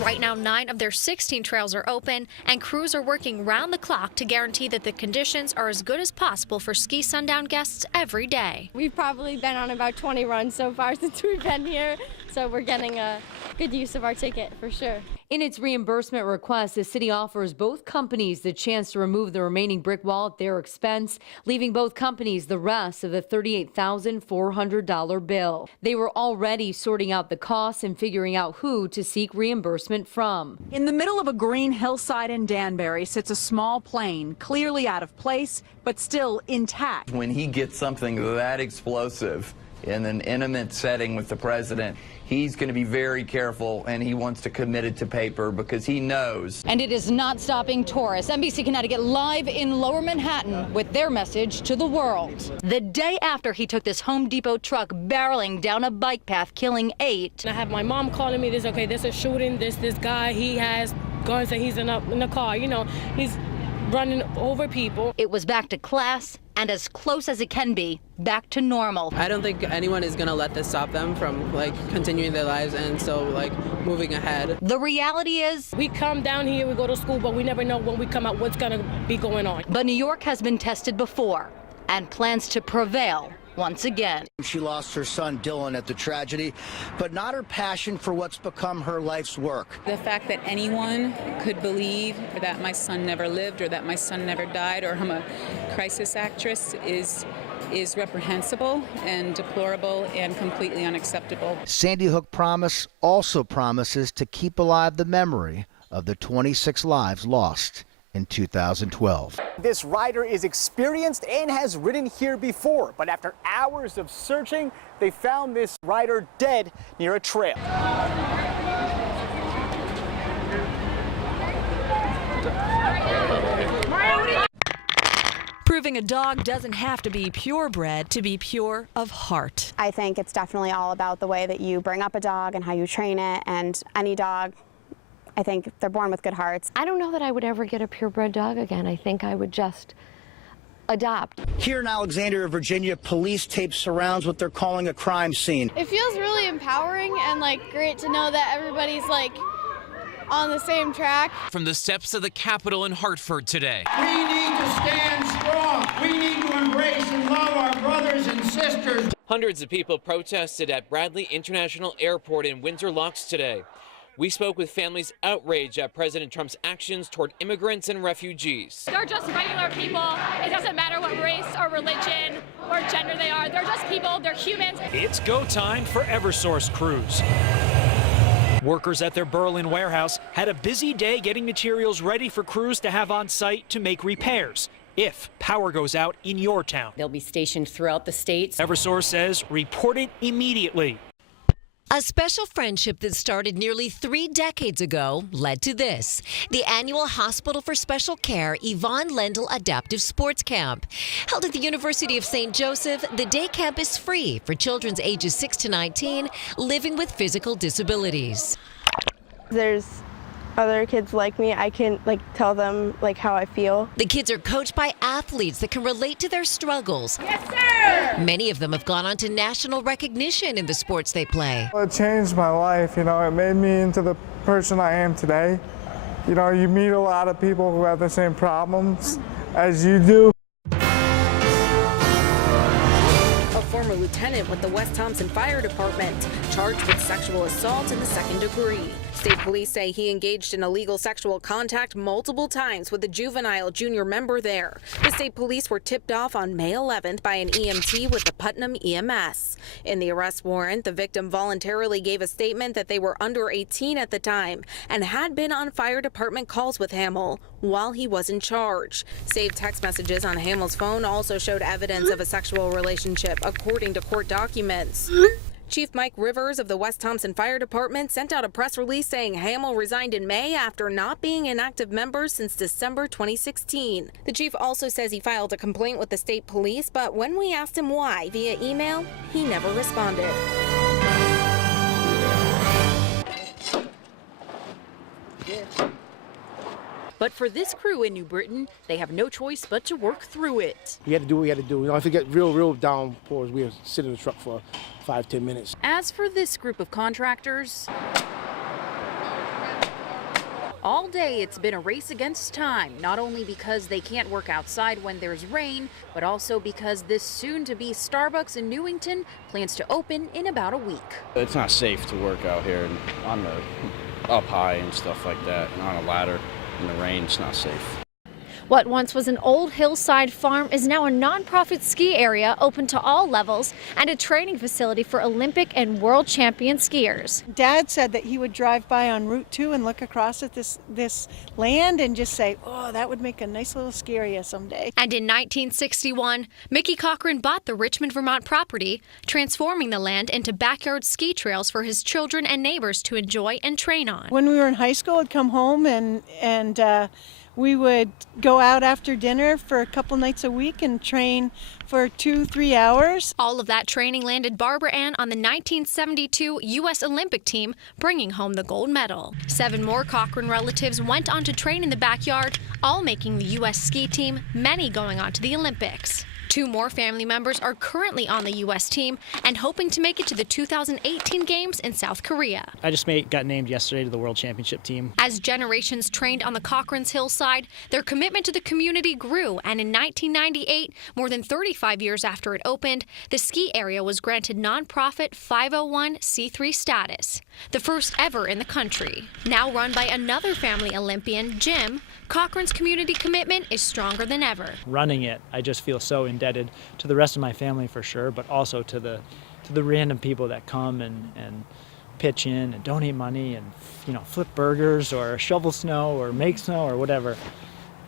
Right now, 9 of their 16 trails are open, and crews are working round the clock to guarantee that the conditions are as good as possible for Ski Sundown guests every day. We've probably been on about 20 runs so far since we've been here, so we're getting a good use of our ticket for sure. In its reimbursement request, the city offers both companies the chance to remove the remaining brick wall at their expense, leaving both companies the rest of the $38,400 bill. They were already sorting out the costs and figuring out who to seek reimbursement from. In the middle of a green hillside in Danbury sits a small plane, clearly out of place, but still intact. When he gets something that explosive in an intimate setting with the president, he's going to be very careful, and he wants to commit it to paper because he knows. And it is not stopping tourists. NBC Connecticut live in Lower Manhattan with their message to the world. The day after he took this Home Depot truck barreling down a bike path, killing 8. I have my mom calling me, there's a shooting, this guy, he has guns and he's in the car, he's running over people. It was back to class and as close as it can be back to normal. I don't think anyone is going to let this stop them from continuing their lives and moving ahead. The reality is we come down here, we go to school, but we never know when we come out what's going to be going on. But New York has been tested before and plans to prevail once again. She lost her son Dylan at the tragedy, but not her passion for what's become her life's work. The fact that anyone could believe that my son never lived or that my son never died or I'm a crisis actress is reprehensible and deplorable and completely unacceptable. Sandy Hook Promise also promises to keep alive the memory of the 26 lives lost in 2012. This rider is experienced and has ridden here before, but after hours of searching, they found this rider dead near a trail. Proving a dog doesn't have to be purebred to be pure of heart. I think it's definitely all about the way that you bring up a dog and how you train it, and any dog, I think they're born with good hearts. I don't know that I would ever get a purebred dog again. I think I would just adopt. Here in Alexandria, Virginia, police tape surrounds what they're calling a crime scene. It feels really empowering and great to know that everybody's on the same track. From the steps of the Capitol in Hartford today. We need to stand strong. We need to embrace and love our brothers and sisters. Hundreds of people protested at Bradley International Airport in Windsor Locks today. We spoke with families outraged at President Trump's actions toward immigrants and refugees. They're just regular people. It doesn't matter what race or religion or gender they are. They're just people. They're humans. It's go time for Eversource crews. Workers at their Berlin warehouse had a busy day getting materials ready for crews to have on site to make repairs if power goes out in your town. They'll be stationed throughout the states. Eversource says report it immediately. A special friendship that started nearly 3 decades ago led to this. The annual Hospital for Special Care Yvonne Lendl Adaptive Sports Camp. Held at the University of St. Joseph, the day camp is free for children ages 6 to 19 living with physical disabilities. There's other kids like me. I can tell them how I feel. The kids are coached by athletes that can relate to their struggles. Yes, sir! Many of them have gone on to national recognition in the sports they play. It changed my life, it made me into the person I am today. You meet a lot of people who have the same problems as you do. A former lieutenant with the West Thompson Fire Department, charged with sexual assault in the 2nd degree. State police say he engaged in illegal sexual contact multiple times with a juvenile junior member there. The state police were tipped off on May 11th by an EMT with the Putnam EMS. In the arrest warrant, the victim voluntarily gave a statement that they were under 18 at the time and had been on fire department calls with Hamill while he was in charge. Saved text messages on Hamill's phone also showed evidence of a sexual relationship, according to court documents. Chief Mike Rivers of the West Thompson Fire Department sent out a press release saying Hamill resigned in May after not being an active member since December 2016. The chief also says he filed a complaint with the state police, but when we asked him why via email, he never responded. But for this crew in New Britain, they have no choice but to work through it. We had to do what we had to do. If it get real downpours, we would sit in the truck for 5-10 minutes. As for this group of contractors, All day it's been a race against time, not only because they can't work outside when there's rain, but also because this soon-to-be Starbucks in Newington plans to open in about a week. It's not safe to work out here on the up high and stuff like that, and on a ladder in the rain. It's not safe. What once was an old hillside farm is now a nonprofit ski area open to all levels and a training facility for Olympic and world champion skiers. Dad said that he would drive by on Route 2 and look across at this land and just say, oh, that would make a nice little ski area someday. And in 1961, Mickey Cochran bought the Richmond, Vermont property, transforming the land into backyard ski trails for his children and neighbors to enjoy and train on. When we were in high school, I'd come home and we would go out after dinner for a couple nights a week and train for 2-3 hours. All of that training landed Barbara Ann on the 1972 U.S. Olympic team, bringing home the gold medal. 7 more Cochran relatives went on to train in the backyard, all making the U.S. ski team, many going on to the Olympics. 2 more family members are currently on the U.S. team and hoping to make it to the 2018 Games in South Korea. I just got named yesterday to the World Championship team. As generations trained on the Cochran's hillside, their commitment to the community grew, and in 1998, more than 35 years after it opened, the ski area was granted nonprofit 501c3 status, the first ever in the country. Now run by another family Olympian, Jim, Cochran's community commitment is stronger than ever. Running it, I just feel so indebted to the rest of my family for sure, but also to the random people that come and pitch in and donate money and flip burgers or shovel snow or make snow or whatever.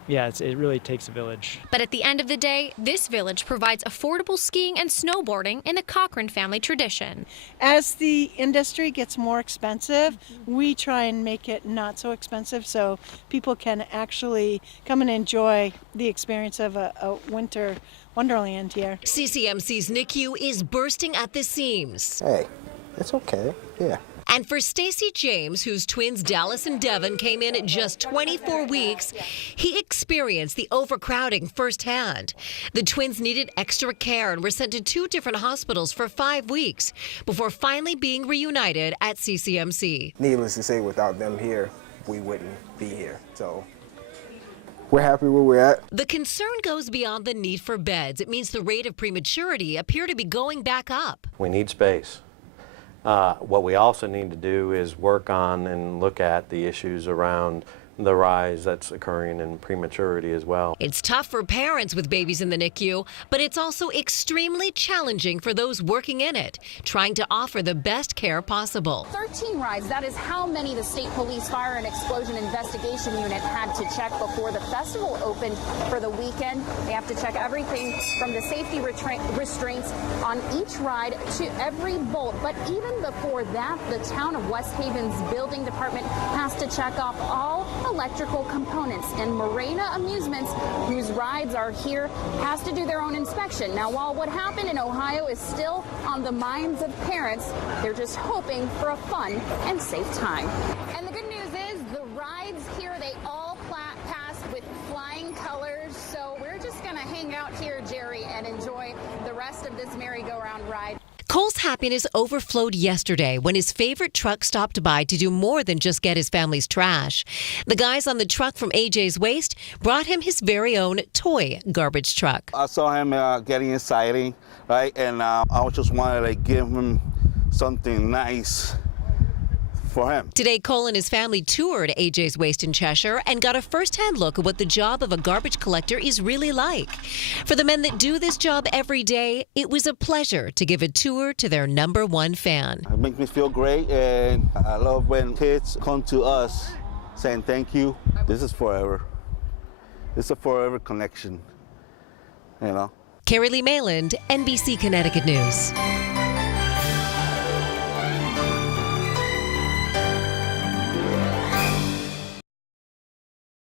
Yeah, it really takes a village. But at the end of the day, this village provides affordable skiing and snowboarding in the Cochran family tradition. As the industry gets more expensive, we try and make it not so expensive so people can actually come and enjoy the experience of a winter wonderland here. CCMC's NICU is bursting at the seams. Hey, it's okay. Yeah. And for Stacey James, whose twins Dallas and Devin came in at just 24 weeks, he experienced the overcrowding firsthand. The twins needed extra care and were sent to 2 different hospitals for 5 weeks before finally being reunited at CCMC. Needless to say, without them here, we wouldn't be here. So we're happy where we're at. The concern goes beyond the need for beds. It means the rate of prematurity appear to be going back up. We need space. What we also need to do is work on and look at the issues around the rise that's occurring in prematurity as well. It's tough for parents with babies in the NICU, but it's also extremely challenging for those working in it, trying to offer the best care possible. 13 rides, that is how many the State Police Fire and Explosion Investigation Unit had to check before the festival opened for the weekend. They have to check everything from the safety restraints on each ride to every bolt. But even before that, the town of West Haven's building department has to check off all electrical components, and Morena Amusements, whose rides are here, has to do their own inspection. Now, while what happened in Ohio is still on the minds of parents, they're just hoping for a fun and safe time. And the good news is the rides here, they all pass with flying colors, so we're just going to hang out here, Jerry, and enjoy the rest of this merry-go-round ride. Cole's happiness overflowed yesterday when his favorite truck stopped by to do more than just get his family's trash. The guys on the truck from AJ's Waste brought him his very own toy garbage truck. I saw him getting exciting, right? And I just wanted to give him something nice for him. Today, Cole and his family toured AJ's Waste in Cheshire and got a first-hand look at what the job of a garbage collector is really like. For the men that do this job every day, it was a pleasure to give a tour to their #1 fan. It makes me feel great, and I love when kids come to us saying thank you. This is forever. It's a forever connection, you know. Carrie Lee Mayland, NBC Connecticut News.